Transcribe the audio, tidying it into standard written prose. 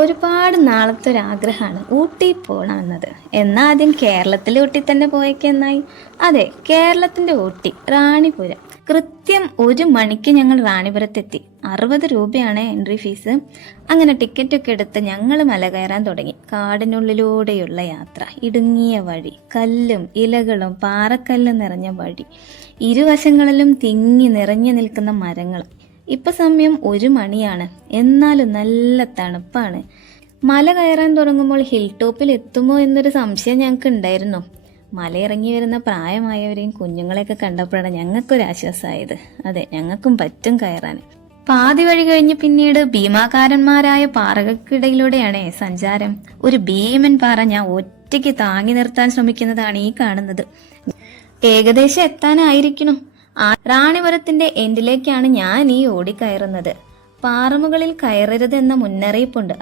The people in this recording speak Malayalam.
ഒരുപാട് നാളത്തെ ഒരു ആഗ്രഹമാണ് ഊട്ടി പോകണമെന്നത്. എന്നാൽ ആദ്യം കേരളത്തിലെ ഊട്ടി തന്നെ പോയേക്കെന്നായി. അതെ, കേരളത്തിന്റെ ഊട്ടി റാണിപുരം. കൃത്യം 1 മണിക്ക് ഞങ്ങൾ റാണിപുരത്തെത്തി. 60 രൂപയാണ് എൻട്രി ഫീസ്. അങ്ങനെ ടിക്കറ്റൊക്കെ എടുത്ത് ഞങ്ങൾ മല കയറാൻ തുടങ്ങി. കാടിനുള്ളിലൂടെയുള്ള യാത്ര, ഇടുങ്ങിയ വഴി, കല്ലും ഇലകളും പാറക്കല്ലും നിറഞ്ഞ വഴി, ഇരുവശങ്ങളിലും തിങ്ങി നിറഞ്ഞു നിൽക്കുന്ന മരങ്ങൾ. ഇപ്പൊ സമയം 1 മണിയാണ്, എന്നാലും നല്ല തണുപ്പാണ്. മല കയറാൻ തുടങ്ങുമ്പോൾ ഹിൽ ടോപ്പിൽ എത്തുമോ എന്നൊരു സംശയം ഞങ്ങൾക്ക് ഉണ്ടായിരുന്നു. മലയിറങ്ങി വരുന്ന പ്രായമായവരെയും കുഞ്ഞുങ്ങളെയൊക്കെ കണ്ടപ്പോഴാണ് ഞങ്ങൾക്കൊരാശ്വാസമായത്. അതെ, ഞങ്ങൾക്കും പറ്റും കയറാൻ. പാതി വഴി കഴിഞ്ഞ് പിന്നീട് ഭീമാകാരന്മാരായ പാറകൾക്കിടയിലൂടെയാണ് സഞ്ചാരം. ഒരു ഭീമൻ പാറ ഞാൻ ഒറ്റയ്ക്ക് താങ്ങി നിർത്താൻ ശ്രമിക്കുന്നതാണ് ഈ കാണുന്നത്. ഏകദേശം എത്താനായിരിക്കണം. റാണിപുരത്തിന്റെ എൻഡിലേക്കാണ് ഞാൻ ഈ ഓടിക്കയറുന്നത്. പാറമുകളിൽ കയറരുത് എന്ന മുന്നറിയിപ്പുണ്ട്.